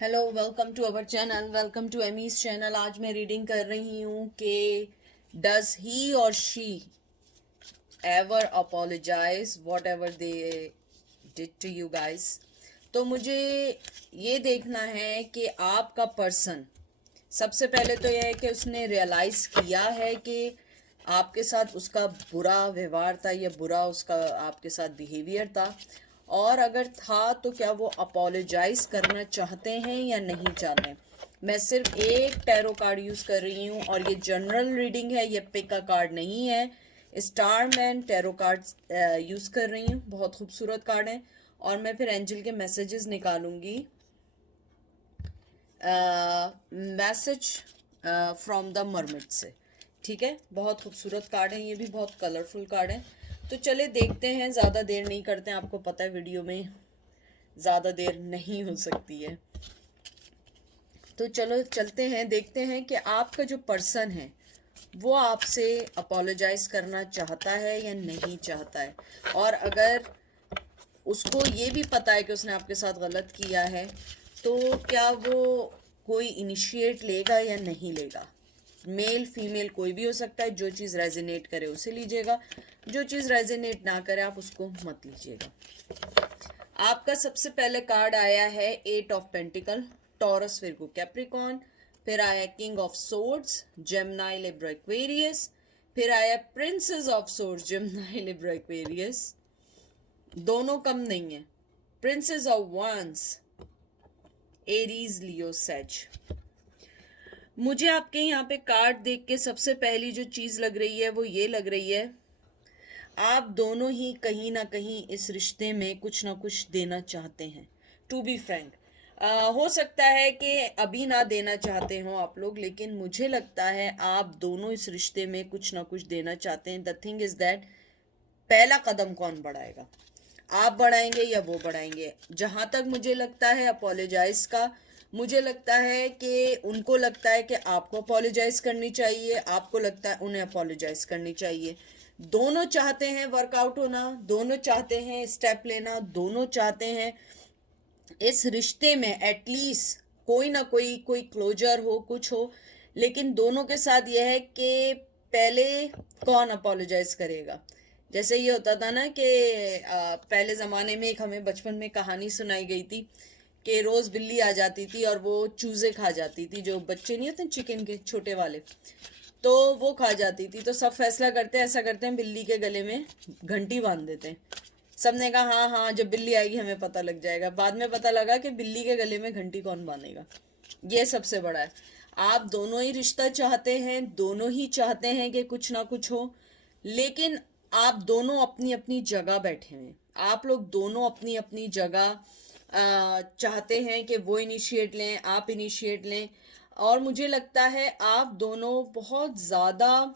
Hello, welcome to our channel, welcome to Amy's channel. आज मैं reading कर रही हूँ कि डज ही और she ever apologize whatever they did to you guys. तो मुझे ये देखना है कि आपका पर्सन, सबसे पहले तो यह है कि उसने रियलाइज किया है कि आपके साथ उसका बुरा व्यवहार था या बुरा उसका आपके साथ बिहेवियर था, और अगर था तो क्या वो अपोलोजाइज करना चाहते हैं या नहीं चाहते। मैं सिर्फ एक टैरो कार्ड यूज कर रही हूँ और ये जनरल रीडिंग है, ये पिक का कार्ड नहीं है। Star man tarot card use कर रही हूँ, बहुत खूबसूरत कार्ड है। और मैं फिर एंजल के मैसेजेस निकालूंगी। मैसेज फ्रॉम द मरमिट से, ठीक है। बहुत खूबसूरत कार्ड है, ये भी बहुत कलरफुल कार्ड है। तो चले देखते हैं, ज़्यादा देर नहीं करते हैं। आपको पता है वीडियो में ज़्यादा देर नहीं हो सकती है, तो चलो चलते हैं, देखते हैं कि आपका जो पर्सन है वो आपसे अपोलोजाइज करना चाहता है या नहीं चाहता है। और अगर उसको ये भी पता है कि उसने आपके साथ गलत किया है, तो क्या वो कोई इनिशिएट लेगा या नहीं लेगा। मेल फीमेल कोई भी हो सकता है। जो चीज़ रेजोनेट करे उसे लीजिएगा, जो चीज़ रेजोनेट ना करे आप उसको मत लीजिएगा। आपका सबसे पहले कार्ड आया है eight of pentacle, Taurus Virgo Capricorn. फिर आया king of swords, Gemini Libra Aquarius. फिर आया princess of swords, Gemini Libra Aquarius. दोनों कम नहीं है। Princess of wands, Aries Leo Sag. मुझे आपके यहाँ पे कार्ड देख के सबसे पहली जो चीज़ लग रही है वो ये लग रही है, आप दोनों ही कहीं ना कहीं इस रिश्ते में कुछ ना कुछ देना चाहते हैं। टू बी फ्रैंक, हो सकता है कि अभी ना देना चाहते हो आप लोग, लेकिन मुझे लगता है आप दोनों इस रिश्ते में कुछ ना कुछ देना चाहते हैं। द थिंग इज दैट, पहला कदम कौन बढ़ाएगा, आप बढ़ाएंगे या वो बढ़ाएंगे। जहां तक मुझे लगता है अपोलोजाइज का, मुझे लगता है कि उनको लगता है कि आपको अपोलोजाइज करनी चाहिए, आपको लगता है उन्हें अपोलोजाइज करनी चाहिए। दोनों चाहते हैं वर्कआउट होना, दोनों चाहते हैं स्टेप लेना, दोनों चाहते हैं इस रिश्ते में एटलीस्ट कोई ना कोई क्लोजर हो, कुछ हो। लेकिन दोनों के साथ यह है कि पहले कौन अपोलोजाइज करेगा। जैसे ये होता था ना कि पहले ज़माने में एक हमें बचपन में कहानी सुनाई गई थी कि रोज़ बिल्ली आ जाती थी और वो चूज़े खा जाती थी, जो बच्चे नहीं होते चिकन के छोटे वाले, तो वो खा जाती थी। तो सब फैसला करते हैं, ऐसा करते हैं बिल्ली के गले में घंटी बांध देते हैं। सबने कहा हाँ हाँ, जब बिल्ली आएगी हमें पता लग जाएगा। बाद में पता लगा कि बिल्ली के गले में घंटी कौन बांधेगा। ये सबसे बड़ा है। आप दोनों ही रिश्ता चाहते हैं, दोनों ही चाहते हैं कि कुछ ना कुछ हो, लेकिन आप दोनों अपनी अपनी जगह बैठे हुए हैं। आप लोग दोनों अपनी अपनी जगह चाहते हैं कि वो इनिशिएट लें, आप इनिशिएट लें। और मुझे लगता है आप दोनों बहुत ज़्यादा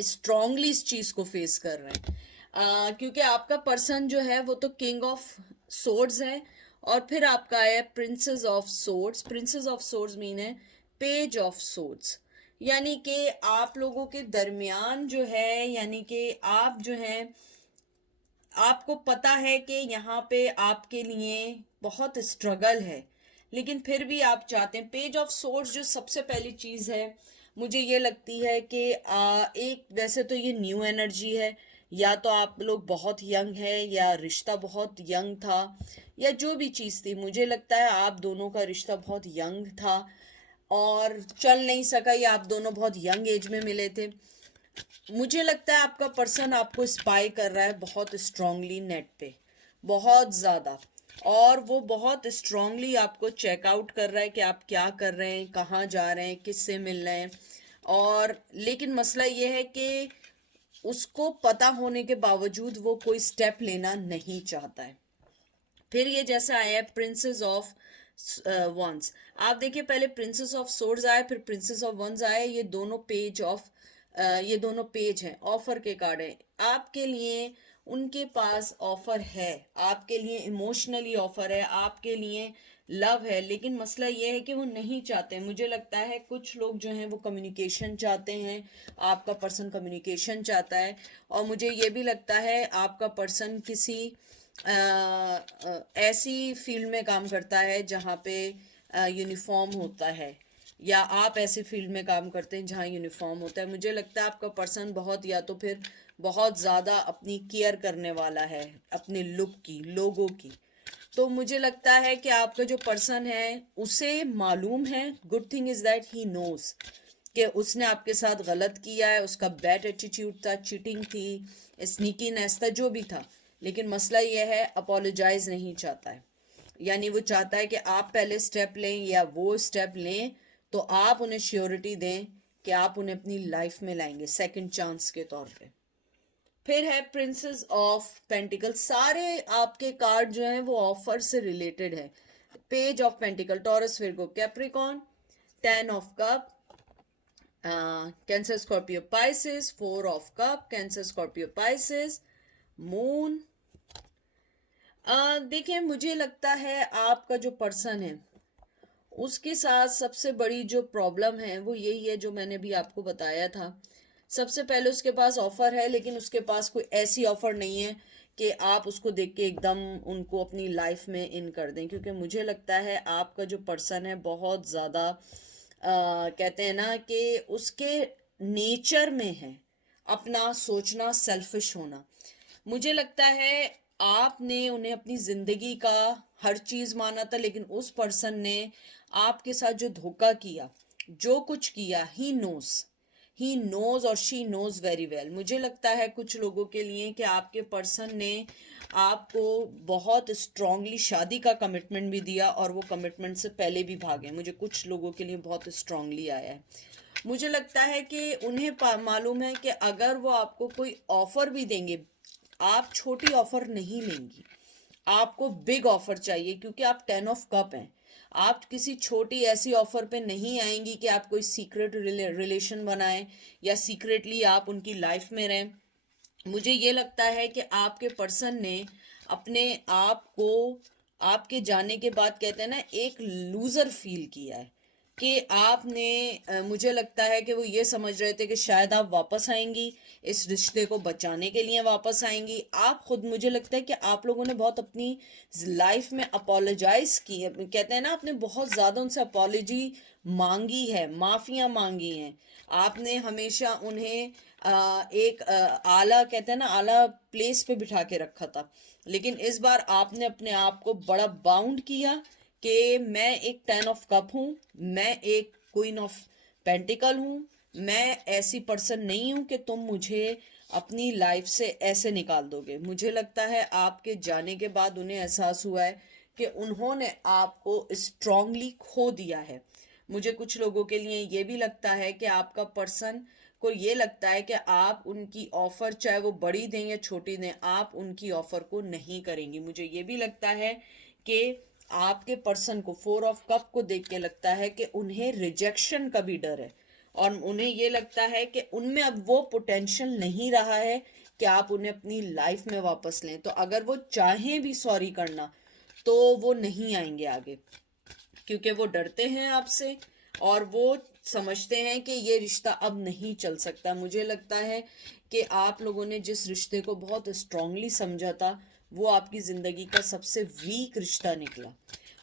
स्ट्रांगली इस चीज़ को फेस कर रहे हैं। क्योंकि आपका पर्सन जो है वो तो किंग ऑफ सोर्ड्स है, और फिर आपका है princess of swords. Princess of swords mean है पेज ऑफ सोर्ड्स, यानी कि आप लोगों के दरमियान जो है, यानी कि आप जो हैं, आपको पता है कि यहाँ पे आपके लिए बहुत स्ट्रगल है, लेकिन फिर भी आप चाहते हैं। पेज ऑफ सोर्स जो सबसे पहली चीज़ है, मुझे ये लगती है कि एक वैसे तो ये न्यू एनर्जी है, या तो आप लोग बहुत यंग है, या रिश्ता बहुत यंग था, या जो भी चीज़ थी। मुझे लगता है आप दोनों का रिश्ता बहुत यंग था और चल नहीं सका, या आप दोनों बहुत यंग एज में मिले थे। मुझे लगता है आपका पर्सन आपको स्पाई कर रहा है बहुत स्ट्रांगली नेट पे, बहुत ज़्यादा। और वो बहुत स्ट्रांगली आपको चेकआउट कर रहा है कि आप क्या कर रहे हैं, कहाँ जा रहे हैं, किससे मिल रहे हैं। और लेकिन मसला ये है कि उसको पता होने के बावजूद वो कोई स्टेप लेना नहीं चाहता है। फिर ये जैसा आया है प्रिंसेस ऑफ वंस। आप देखिए, पहले प्रिंसेस ऑफ सोर्ड्स आए, फिर प्रिंसेस ऑफ वंस आए। ये दोनों पेज ऑफ ये दोनों पेज हैं, ऑफर के कार्ड हैं आपके लिए। उनके पास ऑफर है, आपके लिए इमोशनली ऑफर है, आपके लिए लव है। लेकिन मसला ये है कि वो नहीं चाहते। मुझे लगता है कुछ लोग जो हैं वो कम्युनिकेशन चाहते हैं, आपका पर्सन कम्युनिकेशन चाहता है। और मुझे ये भी लगता है आपका पर्सन किसी ऐसी फील्ड में काम करता है जहाँ पे यूनिफॉर्म होता है, या आप ऐसी फील्ड में काम करते हैं जहाँ यूनिफॉर्म होता है। मुझे लगता है आपका पर्सन बहुत, या तो फिर बहुत ज़्यादा अपनी केयर करने वाला है अपने लुक की, लोगों की। तो मुझे लगता है कि आपका जो पर्सन है उसे मालूम है, good thing is that he knows कि उसने आपके साथ गलत किया है, उसका बैड एटीट्यूड था, चीटिंग थी, स्नीकीनेस था, जो भी था। लेकिन मसला यह है, अपोलोजाइज नहीं चाहता है। यानी वो चाहता है कि आप पहले स्टेप लें या वो स्टेप लें, तो आप उन्हें श्योरिटी दें कि आप उन्हें अपनी लाइफ में लाएंगे सेकंड चांस के तौर पे। फिर है प्रिंसेस ऑफ पेंटिकल। सारे आपके कार्ड जो हैं वो ऑफर से रिलेटेड है। Page of pentacle, Taurus, Virgo, Capricorn, 10 of cup, cancer, Scorpio, Pisces, 4 of cup, cancer, Scorpio, Pisces, moon. देखिए, मुझे लगता है आपका जो पर्सन है उसके साथ सबसे बड़ी जो प्रॉब्लम है वो यही है जो मैंने भी आपको बताया था। सबसे पहले उसके पास ऑफर है, लेकिन उसके पास कोई ऐसी ऑफर नहीं है कि आप उसको देख के एकदम उनको अपनी लाइफ में इन कर दें। क्योंकि मुझे लगता है आपका जो पर्सन है बहुत ज़्यादा कहते हैं ना कि उसके नेचर में है अपना सोचना, सेल्फिश होना। मुझे लगता है आपने उन्हें अपनी जिंदगी का हर चीज माना था, लेकिन उस पर्सन ने आपके साथ जो धोखा किया, जो कुछ किया, ही नोज और शी नोज वेरी वेल। मुझे लगता है कुछ लोगों के लिए कि आपके पर्सन ने आपको बहुत स्ट्रांगली शादी का कमिटमेंट भी दिया और वो कमिटमेंट से पहले भी भागे। मुझे कुछ लोगों के लिए बहुत स्ट्रांगली आया है। मुझे लगता है कि उन्हें मालूम है कि अगर वो आपको कोई ऑफर भी देंगे, आप छोटी ऑफर नहीं लेंगी, आपको बिग ऑफर चाहिए, क्योंकि आप 10 ऑफ कप हैं। आप किसी छोटी ऐसी ऑफर पे नहीं आएंगी कि आप कोई सीक्रेट रिलेशन बनाएं या सीक्रेटली आप उनकी लाइफ में रहें। मुझे ये लगता है कि आपके पर्सन ने अपने आप को आपके जाने के बाद कहते हैं ना एक लूजर फील किया है कि आपने मुझे लगता है कि वो ये समझ रहे थे कि शायद आप वापस आएंगी, इस रिश्ते को बचाने के लिए वापस आएंगी। आप खुद, मुझे लगता है कि आप लोगों ने बहुत अपनी लाइफ में अपोलोजाइज की है, कहते हैं ना आपने बहुत ज़्यादा उनसे अपोलॉजी मांगी है, माफ़ियाँ मांगी हैं। आपने हमेशा उन्हें एक आला, कहते हैं ना आला प्लेस पे बिठा के रखा था। लेकिन इस बार आपने अपने आप को बड़ा बाउंड किया कि मैं एक 10 ऑफ कप हूँ, मैं एक क्वीन ऑफ पेंटिकल हूँ, मैं ऐसी पर्सन नहीं हूँ कि तुम मुझे अपनी लाइफ से ऐसे निकाल दोगे। मुझे लगता है आपके जाने के बाद उन्हें एहसास हुआ है कि उन्होंने आपको स्ट्रांगली खो दिया है। मुझे कुछ लोगों के लिए ये भी लगता है कि आपका पर्सन को ये लगता है कि आप उनकी ऑफर चाहे वो बड़ी दें या छोटी दें, आप उनकी ऑफर को नहीं करेंगी। मुझे ये भी लगता है कि आपके पर्सन को 4 ऑफ कप को देख के लगता है कि उन्हें रिजेक्शन का भी डर है, और उन्हें ये लगता है कि उनमें अब वो पोटेंशियल नहीं रहा है कि आप उन्हें अपनी लाइफ में वापस लें। तो अगर वो चाहें भी सॉरी करना तो वो नहीं आएंगे आगे, क्योंकि वो डरते हैं आपसे और वो समझते हैं कि ये रिश्ता अब नहीं चल सकता। मुझे लगता है कि आप लोगों ने जिस रिश्ते को बहुत स्ट्रांगली समझा था वो आपकी ज़िंदगी का सबसे वीक रिश्ता निकला।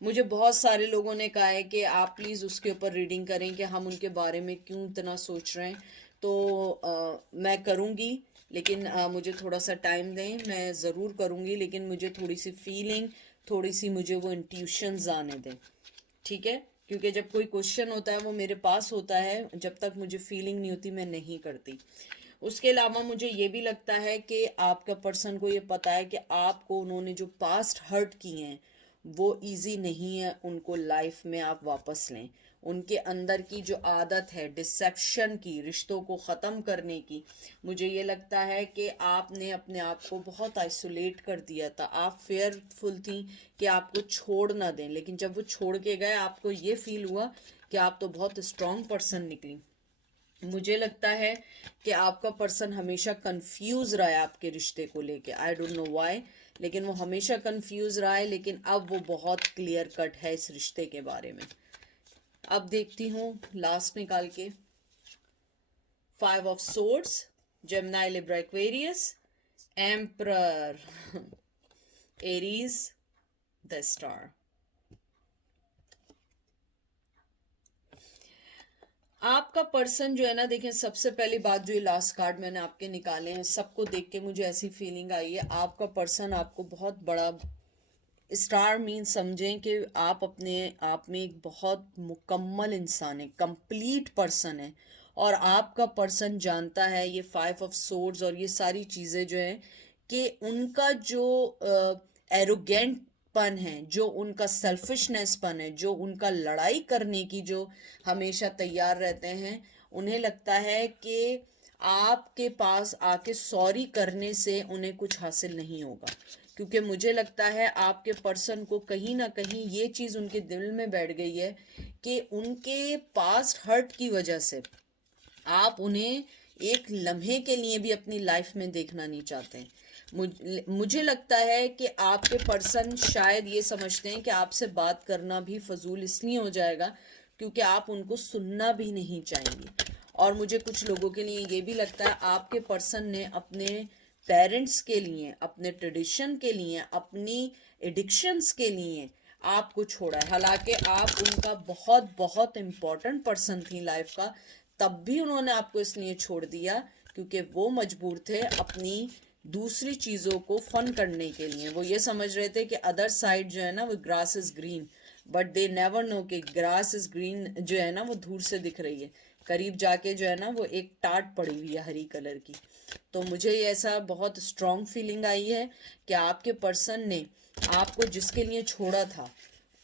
मुझे बहुत सारे लोगों ने कहा है कि आप प्लीज़ उसके ऊपर रीडिंग करें कि हम उनके बारे में क्यों इतना सोच रहे हैं। तो मैं करूँगी, लेकिन मुझे थोड़ा सा टाइम दें, मैं ज़रूर करूँगी, लेकिन मुझे थोड़ी सी फीलिंग, थोड़ी सी मुझे वो इंट्यूशंस आने दें, ठीक है। क्योंकि जब कोई क्वेश्चन होता है वो मेरे पास होता है, जब तक मुझे फीलिंग नहीं होती मैं नहीं करती। उसके अलावा मुझे ये भी लगता है कि आपका पर्सन को ये पता है कि आपको उन्होंने जो पास्ट हर्ट किए हैं वो इजी नहीं है उनको लाइफ में आप वापस लें। उनके अंदर की जो आदत है डिसेप्शन की, रिश्तों को ख़त्म करने की, मुझे ये लगता है कि आपने अपने आप को बहुत आइसोलेट कर दिया था। आप फेयरफुल थी कि आपको छोड़ ना दें, लेकिन जब वो छोड़ के गए आपको ये फील हुआ कि आप तो बहुत स्ट्रांग पर्सन निकली। मुझे लगता है कि आपका पर्सन हमेशा कंफ्यूज रहा है आपके रिश्ते को लेके, आई डोंट नो व्हाई, लेकिन वो हमेशा कंफ्यूज रहा है। लेकिन अब वो बहुत क्लियर कट है इस रिश्ते के बारे में। अब देखती हूँ लास्ट निकाल के 5 of swords, Gemini, Libra, Aquarius, emperor. Aries, the star. आपका पर्सन जो है ना, देखें सबसे पहली बात, जो ये लास्ट कार्ड मैंने आपके निकाले हैं, सबको देख के मुझे ऐसी फीलिंग आई है, आपका पर्सन आपको बहुत बड़ा, स्टार मीन समझें कि आप अपने आप में एक बहुत मुकम्मल इंसान है, कंप्लीट पर्सन है। और आपका पर्सन जानता है ये 5 ऑफ सोर्ड्स और ये सारी चीज़ें जो हैं, कि उनका जो एरोगेंट पन है, जो उनका सेल्फिशनेस पन है, जो उनका लड़ाई करने की जो हमेशा तैयार रहते हैं, उन्हें लगता है कि आपके पास आके सॉरी करने से उन्हें कुछ हासिल नहीं होगा। क्योंकि मुझे लगता है आपके पर्सन को कहीं ना कहीं ये चीज़ उनके दिल में बैठ गई है कि उनके पास्ट हर्ट की वजह से आप उन्हें एक लम्हे के लिए भी अपनी लाइफ में देखना नहीं चाहते हैं। मुझे लगता है कि आपके पर्सन शायद ये समझते हैं कि आपसे बात करना भी फजूल इसलिए हो जाएगा क्योंकि आप उनको सुनना भी नहीं चाहेंगे। और मुझे कुछ लोगों के लिए ये भी लगता है आपके पर्सन ने अपने पेरेंट्स के लिए, अपने ट्रेडिशन के लिए, अपनी एडिक्शंस के लिए आपको छोड़ा है। हालांकि आप उनका बहुत बहुत इम्पोर्टेंट पर्सन थी लाइफ का, तब भी उन्होंने आपको इसलिए छोड़ दिया क्योंकि वो मजबूर थे अपनी दूसरी चीज़ों को फन करने के लिए। वो ये समझ रहे थे कि अदर साइड जो है ना वो grass is green, but they never know कि ग्रास इज़ ग्रीन जो है ना वो दूर से दिख रही है, करीब जाके जो है ना वो एक टाट पड़ी हुई है हरी कलर की। तो मुझे ये ऐसा बहुत स्ट्रॉन्ग फीलिंग आई है कि आपके पर्सन ने आपको जिसके लिए छोड़ा था,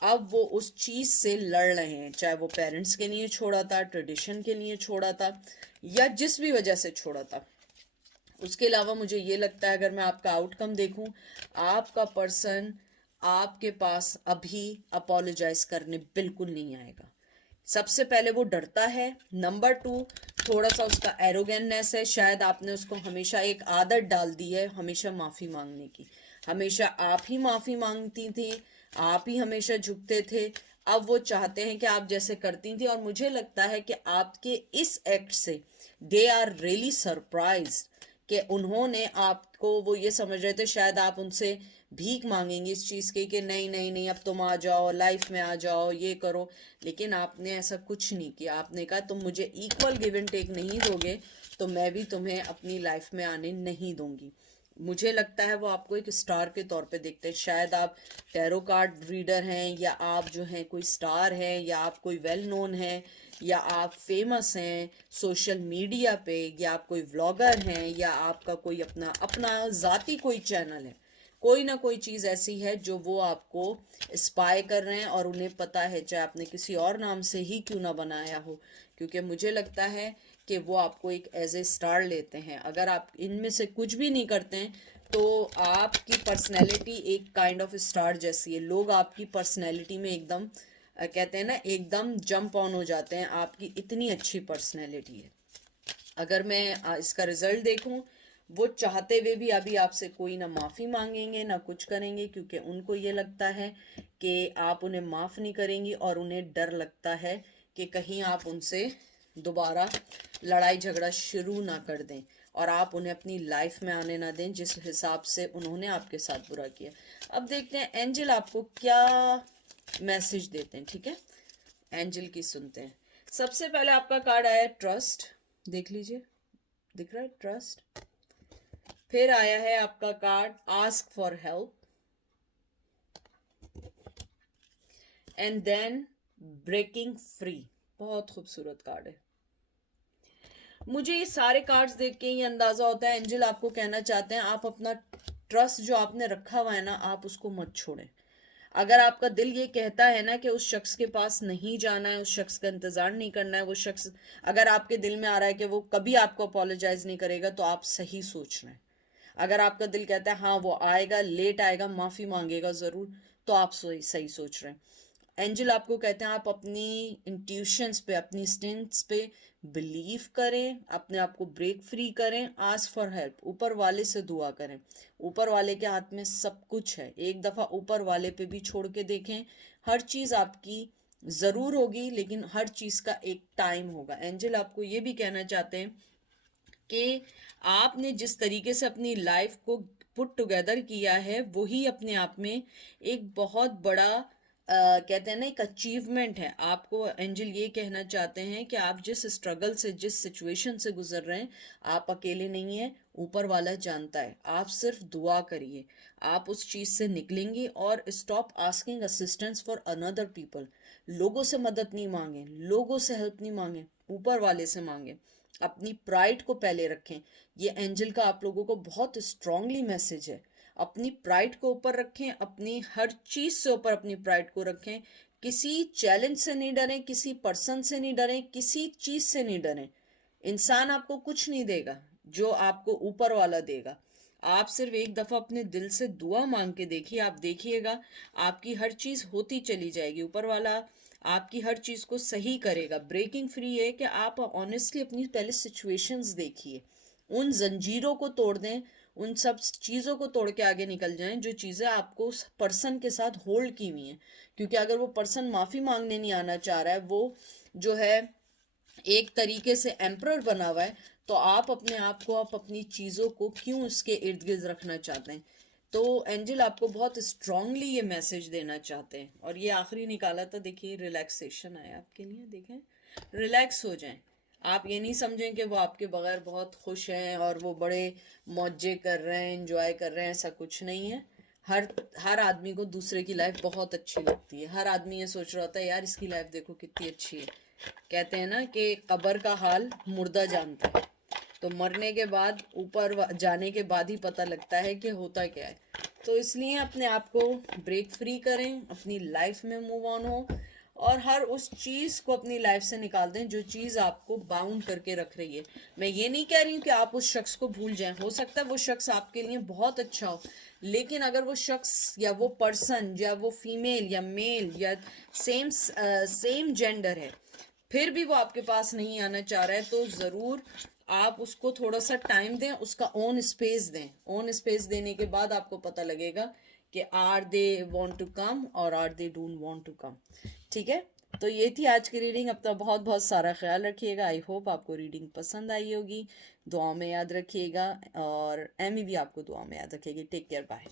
अब वो उस चीज़ से लड़ रहे हैं, चाहे वो पेरेंट्स के लिए छोड़ा था, ट्रेडिशन के लिए छोड़ा था, या जिस भी वजह से छोड़ा था। उसके अलावा मुझे ये लगता है, अगर मैं आपका आउटकम देखूं, आपका पर्सन आपके पास अभी अपोलोजाइज करने बिल्कुल नहीं आएगा। सबसे पहले वो डरता है, नंबर 2 थोड़ा सा उसका एरोगेंटनेस है। शायद आपने उसको हमेशा एक आदत डाल दी है हमेशा माफ़ी मांगने की, हमेशा आप ही माफ़ी मांगती थी, आप ही हमेशा झुकते थे। अब वो चाहते हैं कि आप जैसे करती थी, और मुझे लगता है कि आपके इस एक्ट से दे आर रियली सरप्राइज्ड कि उन्होंने आपको, वो ये समझ रहे थे शायद आप उनसे भीख मांगेंगी इस चीज़ की कि नहीं नहीं नहीं अब तुम आ जाओ, लाइफ में आ जाओ, ये करो। लेकिन आपने ऐसा कुछ नहीं किया। आपने कहा तुम मुझे इक्वल गिव एंड टेक नहीं दोगे तो मैं भी तुम्हें अपनी लाइफ में आने नहीं दूंगी। मुझे लगता है वो आपको एक स्टार के तौर पे देखते हैं। शायद आप टैरो कार्ड रीडर हैं, या आप जो हैं कोई स्टार हैं, या आप कोई वेल नोन हैं, या आप फेमस हैं सोशल मीडिया पे, या आप कोई व्लॉगर हैं, या आपका कोई अपना अपना ज़ाती कोई चैनल है। कोई ना कोई चीज़ ऐसी है जो वो आपको स्पाई कर रहे हैं, और उन्हें पता है चाहे आपने किसी और नाम से ही क्यों ना बनाया हो। क्योंकि मुझे लगता है कि वो आपको एक एज ए स्टार लेते हैं। अगर आप इनमें से कुछ भी नहीं करते हैं तो आपकी पर्सनैलिटी एक काइंड ऑफ स्टार जैसी है। लोग आपकी पर्सनैलिटी में एकदम कहते हैं ना एकदम जंप ऑन हो जाते हैं, आपकी इतनी अच्छी पर्सनैलिटी है। अगर मैं इसका रिजल्ट देखूं, वो चाहते हुए भी अभी आपसे कोई ना माफ़ी मांगेंगे ना कुछ करेंगे, क्योंकि उनको ये लगता है कि आप उन्हें माफ़ नहीं करेंगी, और उन्हें डर लगता है कि कहीं आप उनसे दोबारा लड़ाई झगड़ा शुरू ना कर दें, और आप उन्हें अपनी लाइफ में आने ना दें जिस हिसाब से उन्होंने आपके साथ बुरा किया। अब देखते हैं एंजल आपको क्या मैसेज देते हैं। ठीक है, एंजल की सुनते हैं। सबसे पहले आपका कार्ड आया ट्रस्ट, देख लीजिए, दिख रहा है ट्रस्ट। फिर आया है आपका card ask for help, and then breaking free. बहुत खूबसूरत कार्ड है। मुझे ये सारे कार्ड्स देख के ये अंदाजा होता है एंजल आपको कहना चाहते हैं आप अपना ट्रस्ट जो आपने रखा हुआ है ना, आप उसको मत छोड़ें। अगर आपका दिल ये कहता है ना कि उस शख्स के पास नहीं जाना है, उस शख्स का इंतज़ार नहीं करना है, वो शख्स अगर आपके दिल में आ रहा है कि वो कभी आपको अपोलोजाइज नहीं करेगा, तो आप सही सोच रहे हैं। अगर आपका दिल कहता है हाँ वो आएगा, लेट आएगा, माफ़ी मांगेगा ज़रूर, तो आप सही सही सोच रहे हैं। एंजल आपको कहते हैं आप अपनी इंट्यूशंस पे, अपनी इंस्टिंक्ट्स पे बिलीव करें, अपने आप को ब्रेक फ्री करें, आस्क फॉर हेल्प, ऊपर वाले से दुआ करें। ऊपर वाले के हाथ में सब कुछ है। एक दफ़ा ऊपर वाले पे भी छोड़ के देखें, हर चीज़ आपकी ज़रूर होगी, लेकिन हर चीज़ का एक टाइम होगा। एंजल आपको ये भी कहना चाहते हैं कि आपने जिस तरीके से अपनी लाइफ को पुट टुगेदर किया है वही अपने आप में एक बहुत बड़ा कहते हैं ना एक अचीवमेंट है। आपको एंजल ये कहना चाहते हैं कि आप जिस स्ट्रगल से, जिस सिचुएशन से गुजर रहे हैं, आप अकेले नहीं हैं, ऊपर वाला जानता है। आप सिर्फ दुआ करिए, आप उस चीज़ से निकलेंगे। और stop asking assistance for another people. लोगों से मदद नहीं मांगे, लोगों से हेल्प नहीं मांगे, ऊपर वाले से मांगे। अपनी प्राइड को पहले रखें। ये एंजल का आप लोगों को बहुत स्ट्रांगली मैसेज है। अपनी प्राइड को ऊपर रखें, अपनी हर चीज़ से ऊपर अपनी प्राइड को रखें। किसी चैलेंज से नहीं डरें, किसी पर्सन से नहीं डरें, किसी चीज़ से नहीं डरें। इंसान आपको कुछ नहीं देगा, जो आपको ऊपर वाला देगा। आप सिर्फ एक दफ़ा अपने दिल से दुआ मांग के देखिए, आप देखिएगा आपकी हर चीज़ होती चली जाएगी। ऊपर वाला आपकी हर चीज़ को सही करेगा। ब्रेकिंग फ्री है कि आप ऑनेस्टली अपनी पहले सिचुएशंस देखिए, उन जंजीरों को तोड़ दें, उन सब चीज़ों को तोड़ के आगे निकल जाएं जो चीज़ें आपको उस पर्सन के साथ होल्ड की हुई हैं। क्योंकि अगर वो पर्सन माफ़ी मांगने नहीं आना चाह रहा है, वो जो है एक तरीके से एम्परर बना हुआ है, तो आप अपने आप को, आप अपनी चीज़ों को क्यों उसके इर्द गिर्द रखना चाहते हैं। तो एंजल आपको बहुत स्ट्रांगली ये मैसेज देना चाहते हैं। और ये आखिरी निकाला था, देखिए रिलैक्सेशन आया आपके लिए, देखें रिलैक्स हो जाएं। आप ये नहीं समझें कि वो आपके बगैर बहुत खुश हैं और वो बड़े मौजे कर रहे हैं, एंजॉय कर रहे हैं, ऐसा कुछ नहीं है। हर आदमी को दूसरे की लाइफ बहुत अच्छी लगती है। हर आदमी ये सोच रहा होता है यार इसकी लाइफ देखो कितनी अच्छी है। कहते हैं ना कि कब्र का हाल मुर्दा जानता है। तो मरने के बाद, ऊपर जाने के बाद ही पता लगता है कि होता क्या है। तो इसलिए अपने आप को ब्रेक फ्री करें, अपनी लाइफ में मूव ऑन हो और हर उस चीज़ को अपनी लाइफ से निकाल दें जो चीज़ आपको बाउंड करके रख रही है। मैं ये नहीं कह रही हूँ कि आप उस शख्स को भूल जाएं, हो सकता है वो शख्स आपके लिए बहुत अच्छा हो, लेकिन अगर वो शख्स या वो पर्सन या वो फीमेल या मेल या सेम जेंडर है, फिर भी वो आपके पास नहीं आना चाह रहा है, तो ज़रूर आप उसको थोड़ा सा टाइम दें, उसका ओन स्पेस दें। ओन स्पेस देने के बाद आपको पता लगेगा कि are they want to come और are they don't want to come. ठीक है, तो ये थी आज की रीडिंग। अपना बहुत बहुत सारा ख्याल रखिएगा। आई होप आपको रीडिंग पसंद आई होगी। दुआ में याद रखिएगा और एमी भी आपको दुआ में याद रखेगी। Take care, bye.